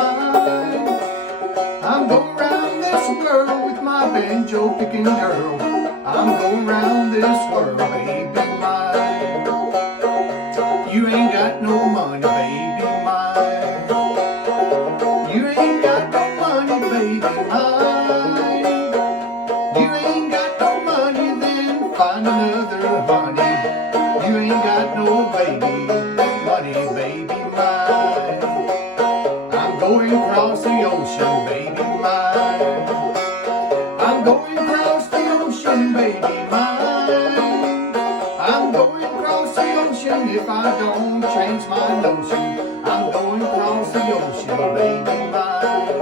mine. I'm going round this world with my banjo picking girl. I'm going round this world, baby mine. You ain't got no money, baby mine. You ain't got no money, baby mine. You ain't got no money, then find another honey. You ain't got no baby money, baby mine. I'm going across the ocean, baby mine. I'm going across the ocean, baby mine. I'm going across the ocean if I don't change my notion. I'm going across the ocean, baby mine.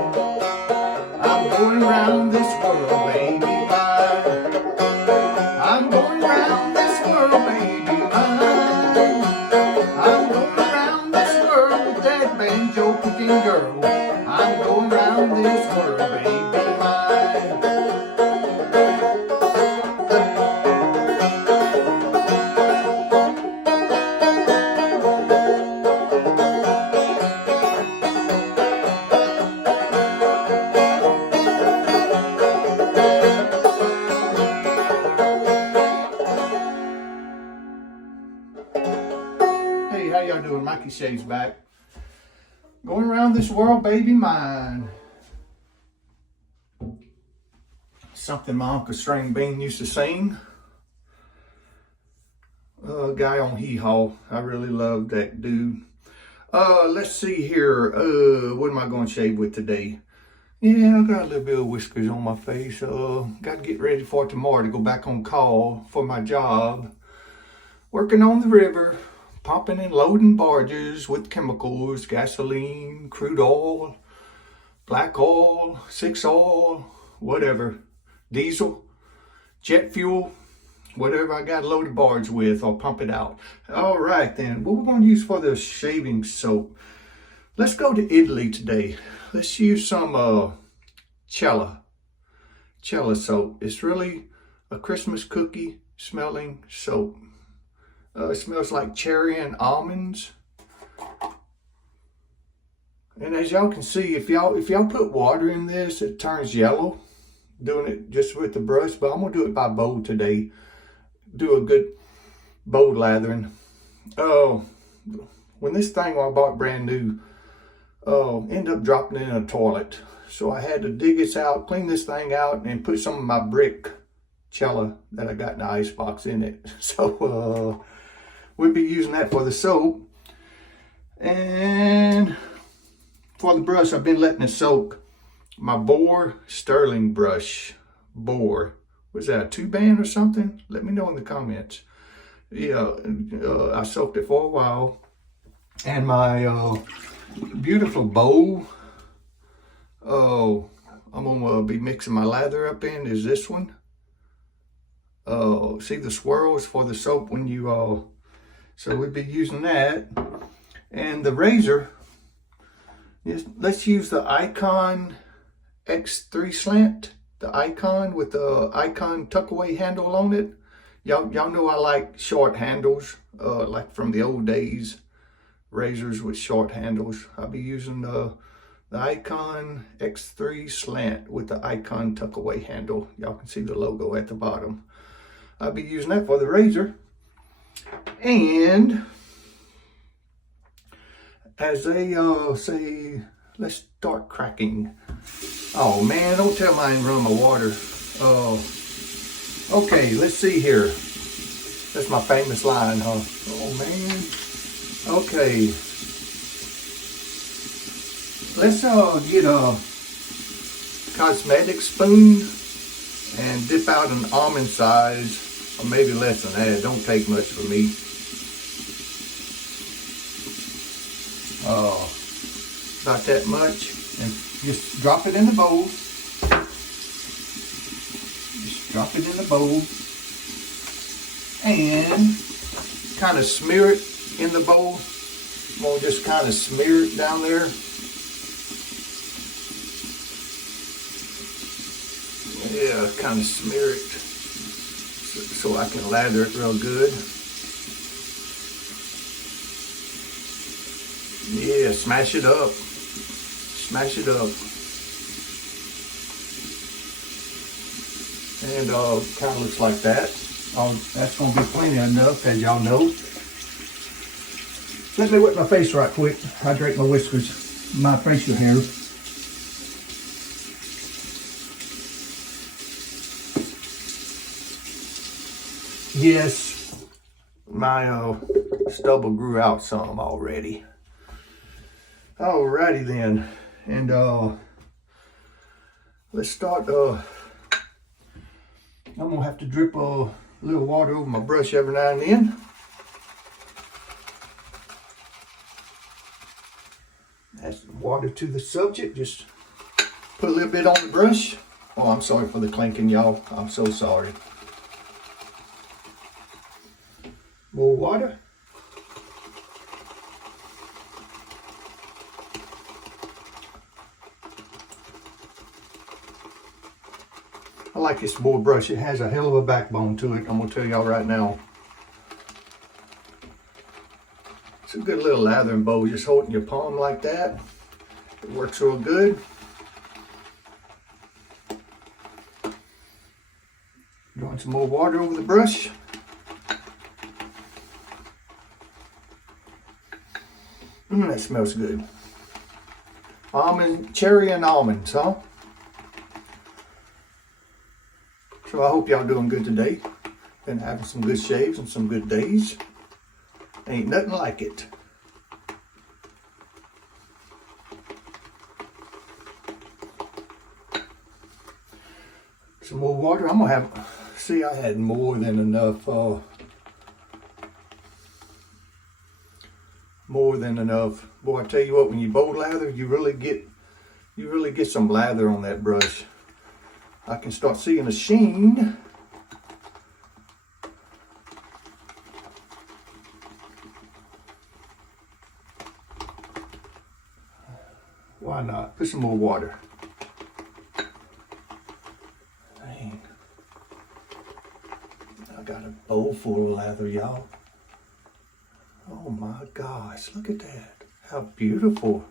I'm going round this world, baby mine. I'm going round this world, baby mine. I'm going round this world with that banjo picking girl. I'm going round this world, baby mine. Hey, how y'all doing? Mikey Shays back. Going around this world, baby mine. Something my Uncle String Bean used to sing. Guy on Hee Haw. I really love that dude. Let's see here. What am I going to shave with today? Yeah, I got a little bit of whiskers on my face. Got to get ready for tomorrow to go back on call for my job. Working on the river. Pumping and loading barges with chemicals, gasoline, crude oil, black oil, 6 oil, whatever, diesel, jet fuel, whatever I got a loaded barge with, I'll pump it out. All right then, what we're going to use for the shaving soap. Let's go to Italy today. Let's use some Cella soap. It's really a Christmas cookie smelling soap. It smells like cherry and almonds. And as y'all can see, if y'all put water in this, it turns yellow. Doing it just with the brush, but I'm gonna do it by bowl today. Do a good bowl lathering. When this thing I bought brand new, ended up dropping it in a toilet. So I had to dig this out, clean this thing out, and put some of my brick Cella that I got in the icebox in it. So we'll be using that for the soap. And for the brush, I've been letting it soak. My Boar Sterling brush. Boar. Was that a 2-band or something? Let me know in the comments. Yeah, I soaked it for a while. And my beautiful bowl. I'm gonna be mixing my lather up in is this one. See the swirls for the soap when you so we'll be using that. And the razor, let's use the Ikon X3 slant, the Ikon with the Ikon tuck away handle on it. Y'all know I like short handles, like from the old days, razors with short handles. I'll be using the Ikon X3 slant with the Ikon tuck away handle. Y'all can see the logo at the bottom. I'll be using that for the razor. And as they say, let's start cracking. Oh man, don't tell me I ain't run my water. Okay, let's see here. That's my famous line, huh? Oh man. Okay. Let's get a cosmetic spoon and dip out an almond size, or maybe less than that. Don't take much for me. About that much, and just drop it in the bowl. Just drop it in the bowl and kind of smear it in the bowl. I'm gonna just kind of smear it down there. Yeah, kind of smear it so I can lather it real good. Yeah, smash it up. smash it up. And kind of looks like that. That's going to be plenty enough, as y'all know. Let me wet my face right quick. Hydrate my whiskers, my facial hair. Yes, my stubble grew out some already. Alrighty then, and let's start. I'm gonna have to drip a little water over my brush every now and then. Add some water to the subject. Just put a little bit on the brush. Oh, I'm sorry for the clinking, y'all. I'm so sorry. More water. I like this board brush. It has a hell of a backbone to it. I'm gonna tell y'all right now. It's a good little lathering bowl. Just holding your palm like that. It works real good. Drawing some more water over the brush. That smells good. Almond, cherry and almonds, huh? So I hope y'all doing good today and having some good shaves and some good days. Ain't nothing like it. Some more water. I'm gonna have, see, I had more than enough, Boy, I tell you what, when you bowl lather, you really get some lather on that brush. I can start seeing a sheen. Why not? Put some more water. Dang. I got a bowl full of lather, y'all. Oh my gosh, look at that. How beautiful.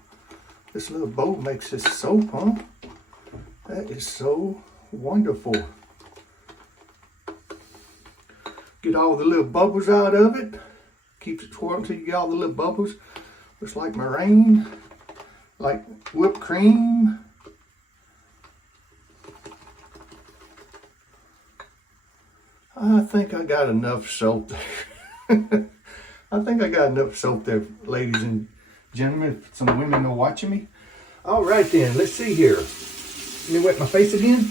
This little bowl makes this soap, huh? That is so wonderful. Get all the little bubbles out of it. Keep it swirling until you get all the little bubbles. Looks like meringue, like whipped cream. I think I got enough soap there. I think I got enough soap there, ladies and gentlemen, if some women are watching me. All right then, let's see here. Let me wet my face again.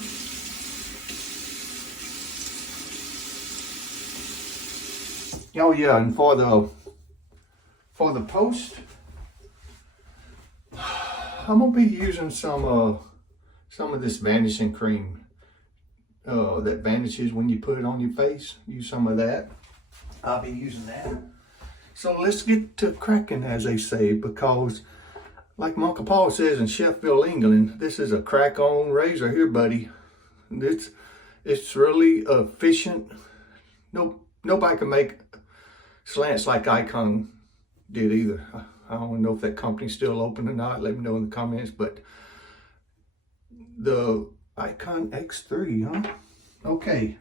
Oh yeah, and for the post, I'm gonna be using some of this vanishing cream that vanishes when you put it on your face. Use some of that. I'll be using that. So let's get to cracking, as they say, because like my Uncle Paul says in Sheffield, England, this is a crack-on razor here, buddy. It's really efficient. Nobody can make slants like Ikon did either. I don't know if that company's still open or not. Let me know in the comments. But the Ikon X3, huh? Okay.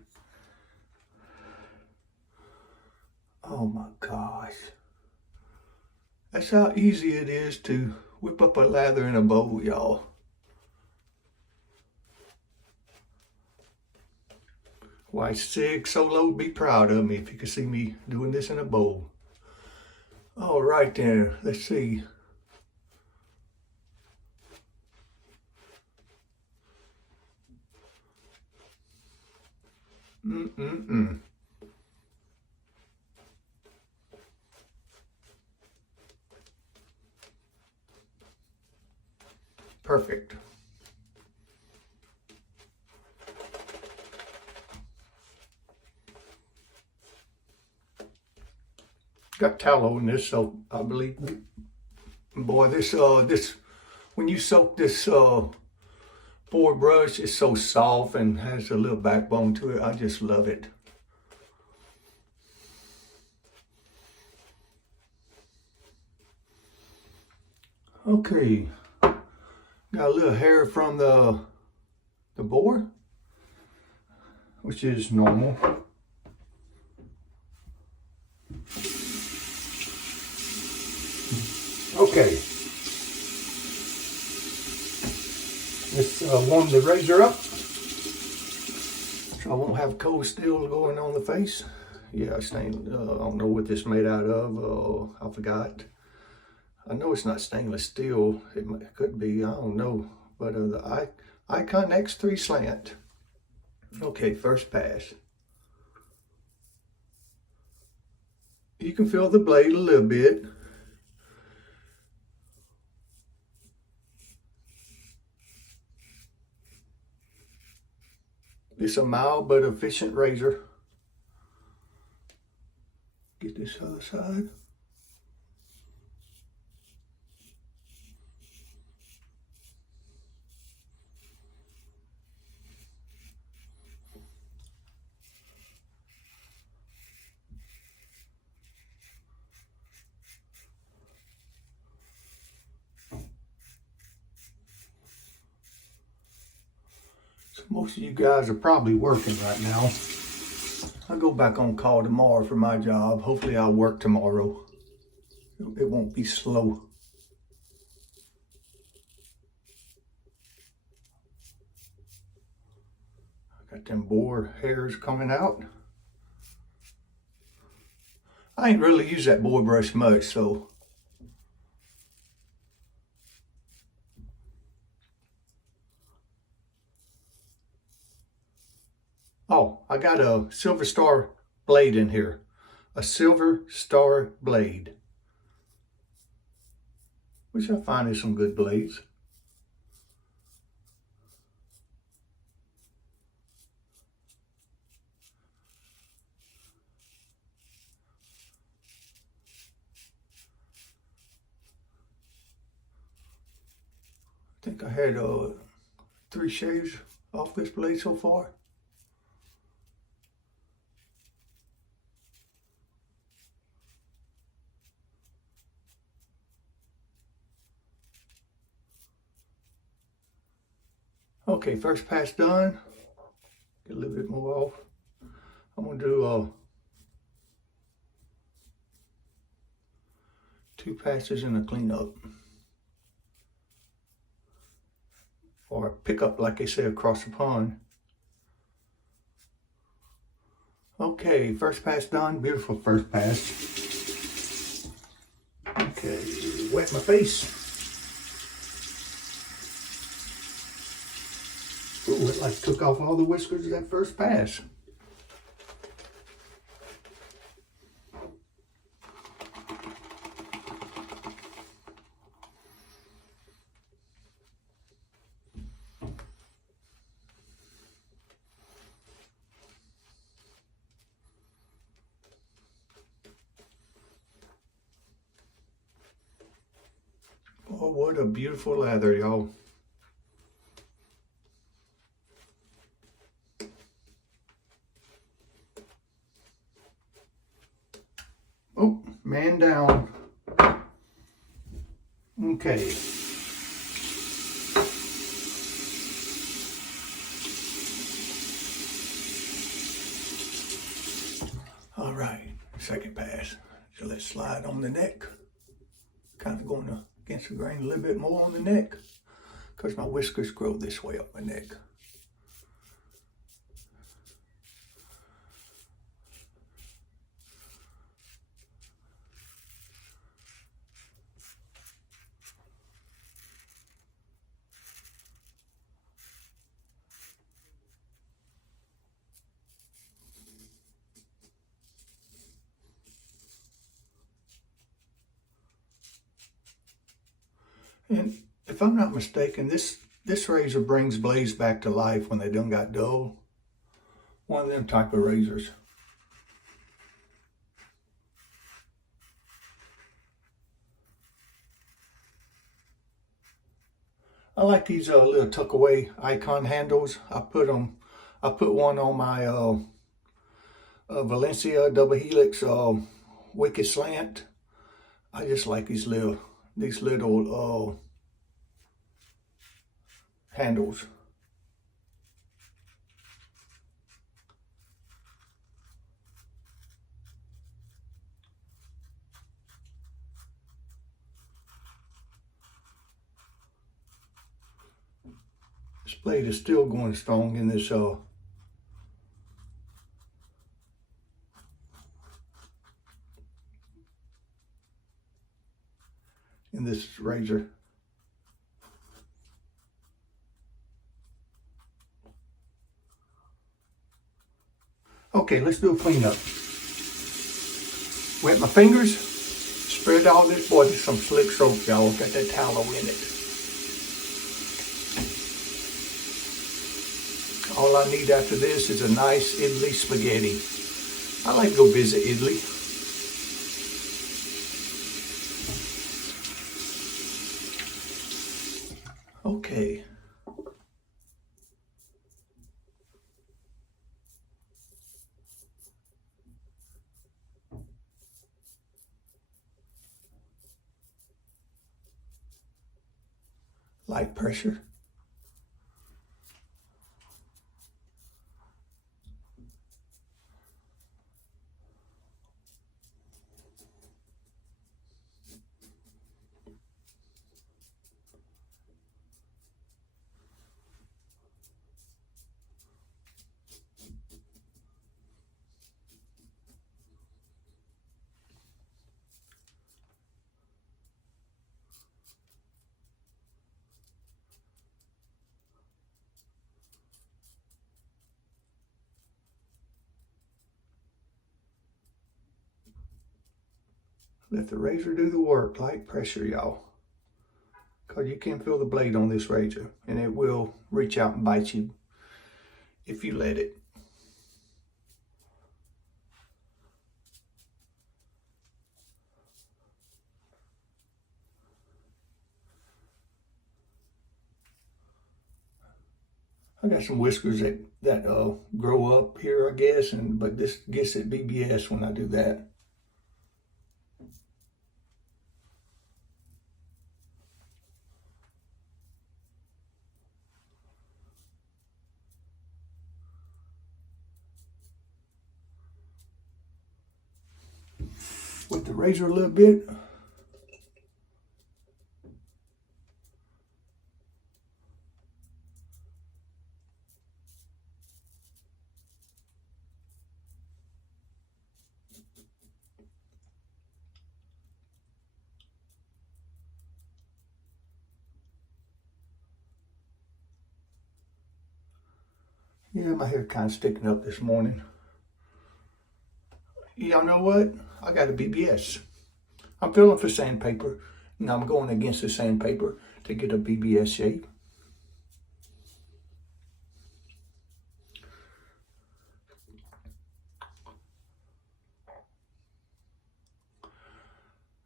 Oh my gosh. That's how easy it is to whip up a lather in a bowl, y'all. Why, Sig Solo would be proud of me if you could see me doing this in a bowl. All right then, let's see. Perfect. Got tallow in this, so I believe, boy, this when you soak this board brush, it's so soft and has a little backbone to it. I just love it. Okay, Got a little hair from the boar, which is normal. Okay, let's warm the razor up so I won't have cold steel going on the face. Yeah, I don't know what this is made out of. I forgot. I know it's not stainless steel. It could be, I don't know. But the Ikon X3 slant. Okay, first pass. You can feel the blade a little bit. It's a mild but efficient razor. Get this other side. So most of you guys are probably working right now. I'll go back on call tomorrow for my job. Hopefully I'll work tomorrow. It won't be slow. I got them boar hairs coming out. I ain't really used that boar brush much, so. Oh, I got a Silver Star blade in here. A Silver Star blade. Which I find is some good blades. I think I had 3 shaves off this blade so far. Okay, first pass done. Get a little bit more off. I'm gonna do 2 passes and a cleanup. Or pick up, like they say, across the pond. Okay, first pass done. Beautiful first pass. Okay, wet my face. Ooh, it like took off all the whiskers of that first pass. Oh, what a beautiful lather, y'all. Oh, man down. Okay. All right, second pass. So let's slide on the neck. Kind of going against the grain a little bit more on the neck because my whiskers grow this way up my neck. And if I'm not mistaken, this razor brings blades back to life when they done got dull. One of them type of razors. I like these little tuck away Ikon handles. I put one on my Valencia double helix wicked slant. I just like these little handles. This blade is still going strong in this razor. Okay, let's do a cleanup. Wet my fingers, spread all this, boy, this is some slick soap, y'all. Got that tallow in it. All I need after this is a nice Italy spaghetti. I like to go visit Italy. Okay. Light pressure. Let the razor do the work. Light pressure, y'all. Because you can feel the blade on this razor, and it will reach out and bite you if you let it. I got some whiskers that grow up here, I guess, but this gets at BBS when I do that. With the razor a little bit. Yeah, my hair kind of sticking up this morning. Y'all know what? I got a BBS. I'm feeling for sandpaper, and I'm going against the sandpaper to get a BBS shape.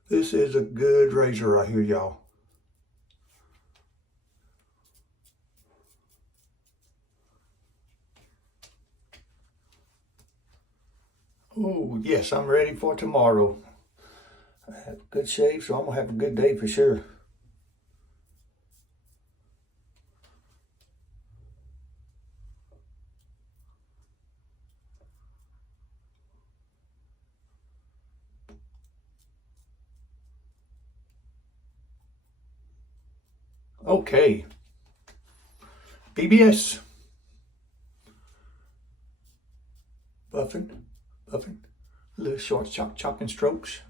This is a good razor right here, y'all. Oh, yes, I'm ready for tomorrow. I have a good shave, so I'm going to have a good day for sure. Okay. BBS. Buffing. Little short chopping strokes.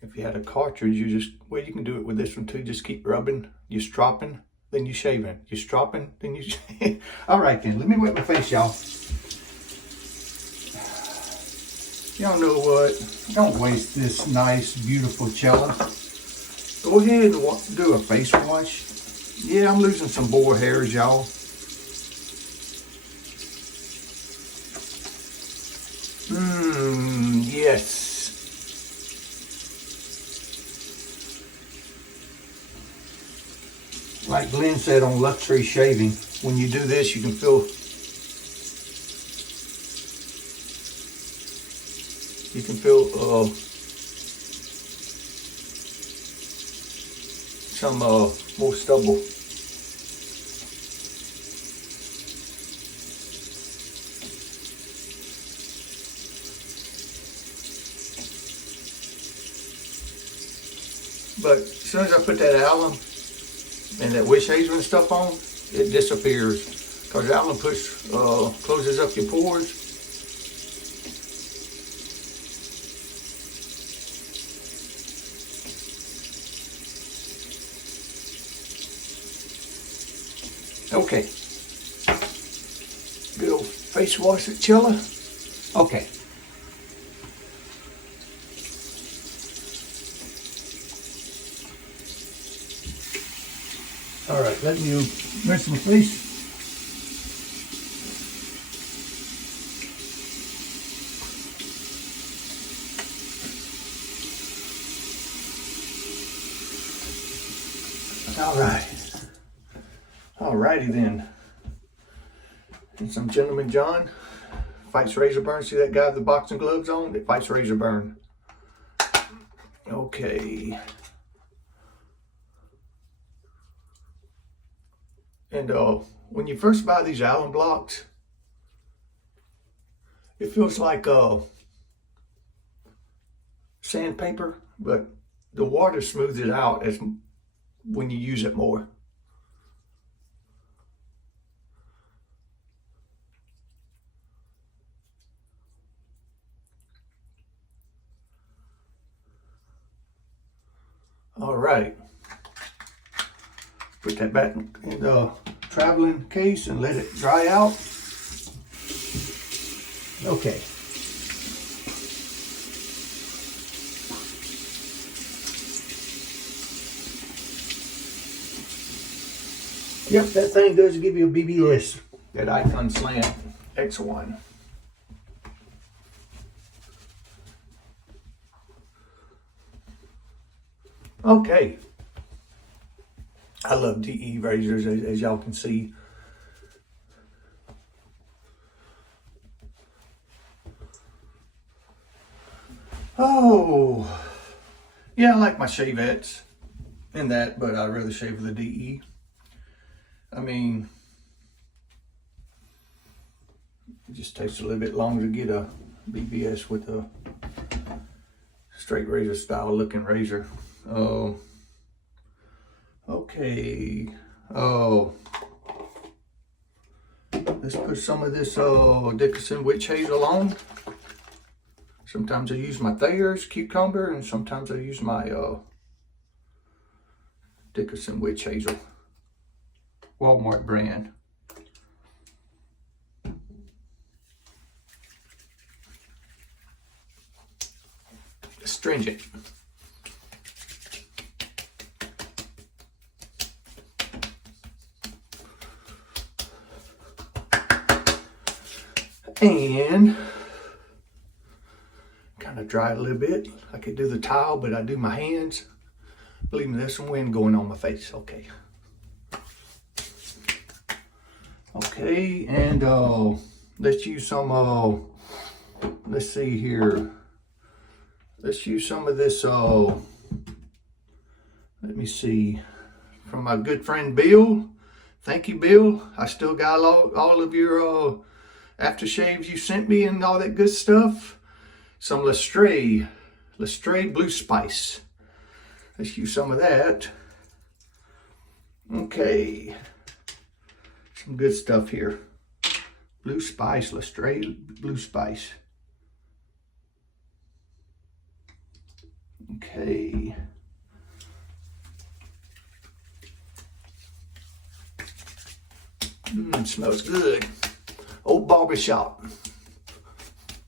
If you had a cartridge, you can do it with this one too. Just keep rubbing. You're stropping, then you're shaving. You're stropping, then you All right then, let me wet my face, y'all. Y'all know what? Don't waste this nice, beautiful cellar. Go ahead and do a face wash. Yeah, I'm losing some boar hairs, y'all. Yes. Like Glenn said on luxury shaving, when you do this, you can feel some more stubble. But as soon as I put that alum and that witch hazel and stuff on, it disappears. Because alum closes up your pores. Okay. Good old face wash at Chilla. Okay. All right, let me rinse my face. All right. Alrighty then. And some Gentleman John fights razor burn. See that guy with the boxing gloves on? That fights razor burn. Okay. And when you first buy these alum blocks, it feels like sandpaper, but the water smooths it out as when you use it more. All right, put that back in the traveling case and let it dry out. Okay. Yep, that thing does give you a BBS, that Ikon Slant X1. Okay. I love DE razors, as y'all can see. Oh, yeah, I like my shavettes and that, but I'd rather shave with a DE. I mean, it just takes a little bit longer to get a BBS with a straight razor style looking razor. Oh, okay. Oh, let's put some of this Dickinson witch hazel on. Sometimes I use my Thayer's cucumber, and sometimes I use my Dickinson witch hazel, Walmart brand. Astringent. And kind of dry it a little bit. I could do the towel, but I do my hands. Believe me, there's some wind going on my face. Okay. Okay, and let's use some, let's see here. Let's use some of this, let me see, from my good friend Bill. Thank you, Bill. I still got all of your aftershaves you sent me and all that good stuff. Some Lestray Blue Spice. Let's use some of that. Okay. Some good stuff here. Blue Spice, Lestray Blue Spice. Okay. It smells good. Old barbershop,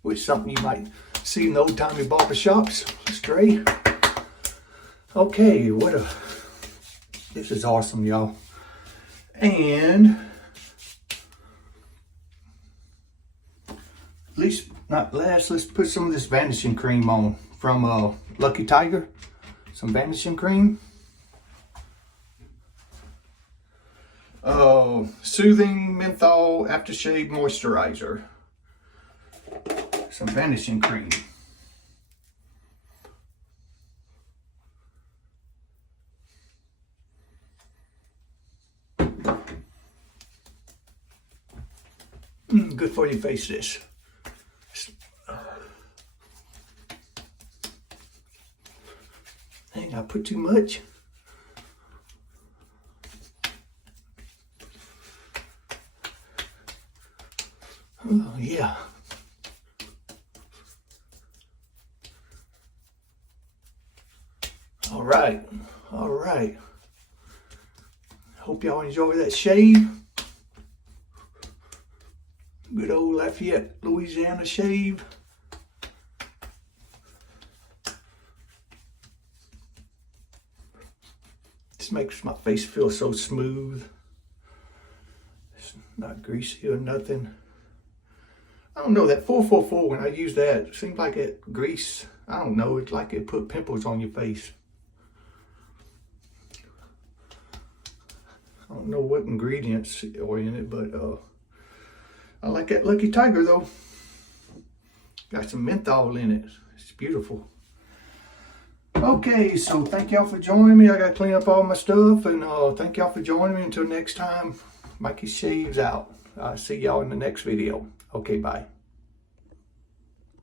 which is something you might see in the old timey barbershops. Stray. Okay, this is awesome, y'all. And least not last, let's put some of this vanishing cream on from Lucky Tiger. Some vanishing cream. Soothing menthol aftershave moisturizer. Some vanishing cream. Good for your face, this. Dang, I put too much? Oh, yeah. All right. All right. Hope y'all enjoy that shave. Good old Lafayette, Louisiana shave. This makes my face feel so smooth. It's not greasy or nothing. I don't know, that 444, when I use that, it seems like it grease. I don't know, it's like it put pimples on your face. I don't know what ingredients are in it, but I like that Lucky Tiger though. Got some menthol in it. It's beautiful. Okay, so thank y'all for joining me. I got to clean up all my stuff, and thank y'all for joining me. Until next time, Mikey Shaves out. I'll see y'all in the next video. Okay, bye.